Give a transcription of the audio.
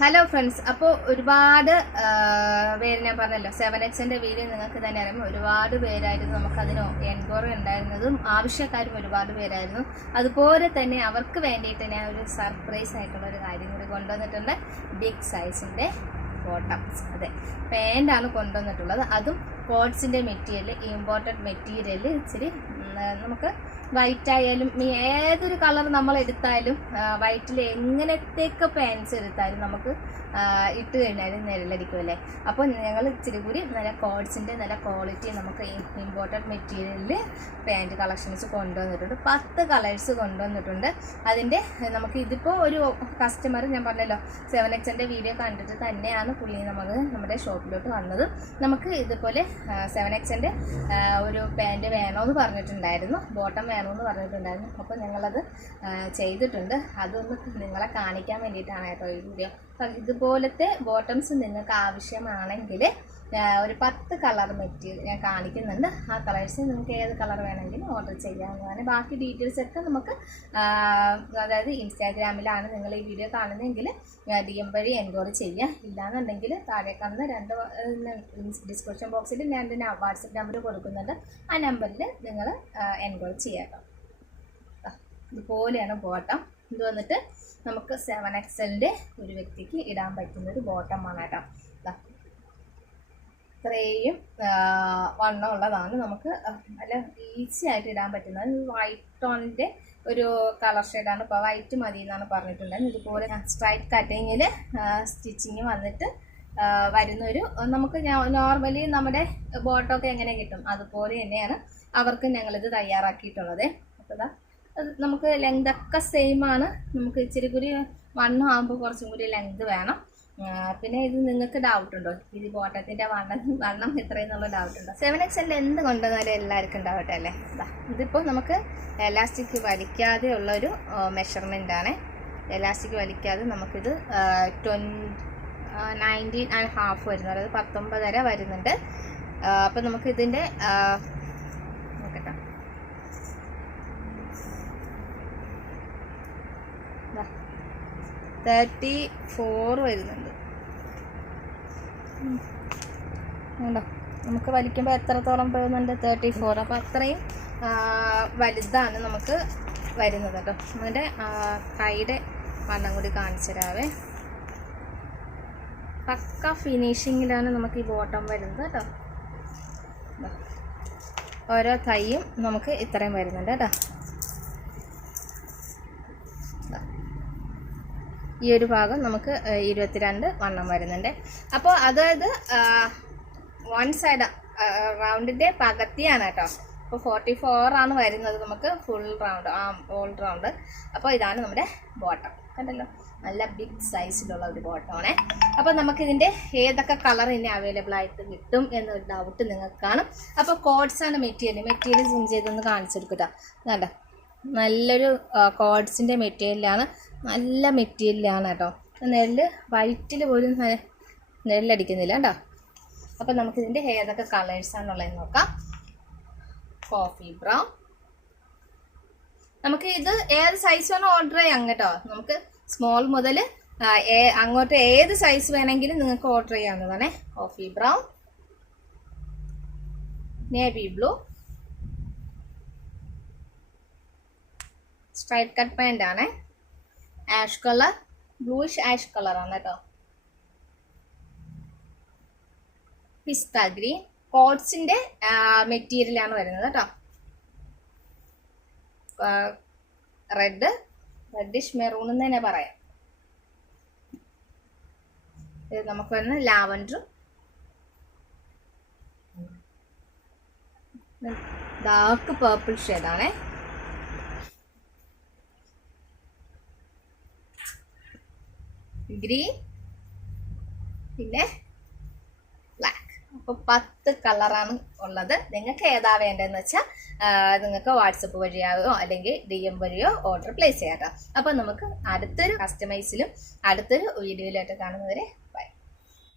Hello friends, അപ്പോൾ ഒരുപാട് പേര് ഞാൻ പറഞ്ഞല്ലോ 7Xന്റെ വീഡിയോ നിങ്ങൾക്ക് തന്നെ അറിയാം. ഒരുപാട് പേരായിരുന്നു നമുക്കതിന് എൻക്വയറി ഉണ്ടായിരുന്നതും ആവശ്യക്കാരും ഒരുപാട് പേരായിരുന്നു. അതുപോലെ തന്നെ അവർക്ക് വേണ്ടിയിട്ട് ഞാൻ ഒരു സർപ്രൈസ് ആയിട്ടുള്ള ഒരു കാര്യം കൂടി കൊണ്ടുവന്നിട്ടുണ്ട്. ബിഗ് സൈസിൻ്റെ ബോട്ടംസ്, അതെ പാൻ്റാണ് കൊണ്ടുവന്നിട്ടുള്ളത്. അതും കോട്സിൻ്റെ മെറ്റീരിയൽ, ഇമ്പോർട്ടഡ് മെറ്റീരിയൽ. ഇച്ചിരി നമുക്ക് വൈറ്റ് ആയാലും ഏതൊരു കളർ നമ്മൾ എടുത്താലും വൈറ്റിൽ എങ്ങനത്തെയൊക്കെ പാൻസ് എടുത്താലും നമുക്ക് ഇട്ട് കഴിഞ്ഞാലും നിഴലടിക്കുമല്ലേ. അപ്പോൾ ഞങ്ങൾ ഇച്ചിരി കൂടി നല്ല കോട്സിൻ്റെ നല്ല ക്വാളിറ്റി നമുക്ക് ഇമ്പോർട്ടഡ് മെറ്റീരിയലിൽ പാൻറ് കളക്ഷൻസ് കൊണ്ടുവന്നിട്ടുണ്ട്. 10 കളേഴ്സ് കൊണ്ടുവന്നിട്ടുണ്ട്. അതിൻ്റെ നമുക്ക് ഇതിപ്പോൾ ഒരു കസ്റ്റമർ ഞാൻ പറഞ്ഞല്ലോ 7Xന്റെ വീഡിയോ കണ്ടിട്ട് തന്നെയാണ് പുള്ളി നമ്മുടെ ഷോപ്പിലോട്ട് വന്നത്. നമുക്ക് ഇതുപോലെ 7Xന്റെ ഒരു പാൻറ് വേണമെന്ന് പറഞ്ഞിട്ടുണ്ടായിരുന്നു, ബോട്ടം വേണമെന്ന് പറഞ്ഞിട്ടുണ്ടായിരുന്നു. അപ്പോൾ ഞങ്ങളത് ചെയ്തിട്ടുണ്ട്. അതൊന്ന് നിങ്ങളെ കാണിക്കാൻ വേണ്ടിയിട്ടാണ് കേട്ടോ ഈ വീഡിയോ. ഇതുപോലത്തെ ബോട്ടംസ് നിങ്ങൾക്ക് ആവശ്യമാണെങ്കിൽ ഒരു 10 കളർ മെറ്റീരിയൽ ഞാൻ കാണിക്കുന്നുണ്ട്. ആ കളേഴ്സ് നിങ്ങൾക്ക് ഏത് കളർ വേണമെങ്കിലും ഓർഡർ ചെയ്യാവുന്നതാണ്. ബാക്കി ഡീറ്റെയിൽസ് ഒക്കെ നമുക്ക് അതായത് ഇൻസ്റ്റാഗ്രാമിലാണ് നിങ്ങൾ ഈ വീഡിയോ കാണുന്നതെങ്കിൽ DM വഴി എൻക്വയറി ചെയ്യുക. ഇല്ലാന്നുണ്ടെങ്കിൽ താഴെ കാണുന്ന 2 ഡിസ്ക്രിപ്ഷൻ ബോക്സിൽ ഞാൻ വാട്സപ്പ് നമ്പർ കൊടുക്കുന്നുണ്ട്. ആ നമ്പറിൽ നിങ്ങൾ എൻക്വയറി ചെയ്യാം കേട്ടോ. ഇതുപോലെയാണ് ബോട്ടം. ഇത് വന്നിട്ട് നമുക്ക് 7Xന്റെ ഒരു വ്യക്തിക്ക് ഇടാൻ പറ്റുന്ന ഒരു ബോട്ടമാണ് കേട്ടോ. ഇത്രയും വണ്ണം ഉള്ളതാണ്. നമുക്ക് നല്ല ഈസി ആയിട്ട് ഇടാൻ പറ്റുന്നത്. വൈറ്റ് ടോണിൻ്റെ ഒരു കളർ ഷെയ്ഡാണ്. ഇപ്പോൾ വൈറ്റ് മതി എന്നാണ് പറഞ്ഞിട്ടുണ്ടായിരുന്നു. ഇതുപോലെ സ്ട്രൈറ്റ് കട്ടിങ്ങിൽ സ്റ്റിച്ചിങ് വന്നിട്ട് വരുന്നൊരു നമുക്ക് നോർമലി നമ്മുടെ ബോട്ടമൊക്കെ എങ്ങനെ കിട്ടും അതുപോലെ തന്നെയാണ് അവർക്ക് ഞങ്ങളിത് തയ്യാറാക്കിയിട്ടുള്ളത്. അപ്പോൾ നമുക്ക് ലെങ്ത് ഒക്കെ സെയിം ആണ്. നമുക്ക് ഇച്ചിരി കൂടി വണ്ണം ആകുമ്പോൾ കുറച്ചും കൂടി ലെങ്ത് വേണം. പിന്നെ ഇത് നിങ്ങൾക്ക് ഡൗട്ട് ഉണ്ടോ, ഇത് ബോട്ടത്തിൻ്റെ വണ്ണം എത്രയെന്നുള്ള ഡൗട്ട് ഉണ്ടോ? 7Xന്റെ എന്ത് കൊണ്ടുവന്നാലും എല്ലാവർക്കും ഉണ്ടാവട്ടെ അല്ലേ. ഇതിപ്പോൾ നമുക്ക് എലാസ്റ്റിക് വലിക്കാതെ ഉള്ളൊരു മെഷർമെൻ്റാണ്. എലാസ്റ്റിക് വലിക്കാതെ നമുക്കിത് 19.5 വരുന്നു, അതായത് 19.5 വരുന്നുണ്ട്. അപ്പം നമുക്കിതിൻ്റെ നോക്കട്ടെ, 34 വരുന്നുണ്ട്. ഉണ്ടോ, നമുക്ക് വലിക്കുമ്പോൾ എത്രത്തോളം പോകുന്നുണ്ട്? 34. അപ്പോൾ അത്രയും വലുതാണ് നമുക്ക് വരുന്നത് കേട്ടോ. അതിൻ്റെ കൈയുടെ വണ്ണം കൂടി കാണിച്ചു തരാവേ. പക്ക ഫിനിഷിങ്ങിലാണ് നമുക്ക് ഈ ബോട്ടം വരുന്നത് കേട്ടോ. ഓരോ തൈയും നമുക്ക് ഇത്രയും വരുന്നുണ്ട് കേട്ടോ. ഈ ഒരു ഭാഗം നമുക്ക് 22 വണ്ണം വരുന്നുണ്ട്. അപ്പോൾ അതായത് 1 സൈഡ് റൗണ്ടിൻ്റെ പകുതിയാണ് കേട്ടോ. അപ്പോൾ 44 ആണ് വരുന്നത് നമുക്ക് ഫുൾ റൗണ്ട്, ഓൾ റൗണ്ട്. അപ്പോൾ ഇതാണ് നമ്മുടെ ബോട്ടം, കണ്ടല്ലോ. നല്ല ബിഗ് സൈസിലുള്ള ഒരു ബോട്ടമാണ്. അപ്പോൾ നമുക്കിതിൻ്റെ ഏതൊക്കെ കളർ ഇനി അവൈലബിൾ ആയിട്ട് കിട്ടും എന്നൊരു ഡൗട്ട് നിങ്ങൾക്ക് കാണും. അപ്പോൾ കോഡ്സാണ് മെറ്റീരിയൽ സൂം ചെയ്തൊന്ന് കാണിച്ചെടുക്കട്ടോ. വേണ്ട, നല്ലൊരു കോഡ്സിൻ്റെ മെറ്റീരിയലാണ്, നല്ല മെറ്റീരിയലാണ് കേട്ടോ. നെല്ല് വൈറ്റിൽ പോലും നെല്ലടിക്കുന്നില്ല കേട്ടോ. അപ്പം നമുക്കിതിൻ്റെ ഏതൊക്കെ കളേഴ്സാണെന്നുള്ളത് നോക്കാം. കോഫി ബ്രൗൺ, നമുക്ക് ഇത് ഏത് സൈസ് വേണം ഓർഡർ ചെയ്യാം കേട്ടോ. നമുക്ക് സ്മോൾ മുതൽ അങ്ങോട്ട് ഏത് സൈസ് വേണമെങ്കിലും നിങ്ങൾക്ക് ഓർഡർ ചെയ്യാവുന്നതാണ്. Coffee brown, navy blue, straight cut pant ആണ്, ആഷ് കളർ, ബ്ലൂയിഷ് ആഷ് കളറാണ് കേട്ടോ. പിസ്ത ഗ്രീൻ, കോട്സിൻ്റെ മെറ്റീരിയലാണ് വരുന്നത് കേട്ടോ. റെഡിഷ് മെറൂൺ എന്ന് തന്നെ പറയാം. ഇത് നമുക്ക് വരുന്ന ലാവൻഡർ, ഡാർക്ക് പേർപ്പിൾ ഷെയ്ഡാണേ. ഗ്രീൻ, പിന്നെ ബ്ലാക്ക്. അപ്പോൾ 10 കളറാണ് ഉള്ളത്. നിങ്ങൾക്ക് ഏതാ വേണ്ടതെന്ന് വെച്ചാൽ നിങ്ങൾക്ക് വാട്സപ്പ് വഴിയാവോ അല്ലെങ്കിൽ DM വഴിയോ ഓർഡർ പ്ലേസ് ചെയ്യാം കേട്ടോ. അപ്പോൾ നമുക്ക് അടുത്തൊരു കസ്റ്റമൈസിലും അടുത്തൊരു വീഡിയോയിലായിട്ട് കാണുന്നവരെ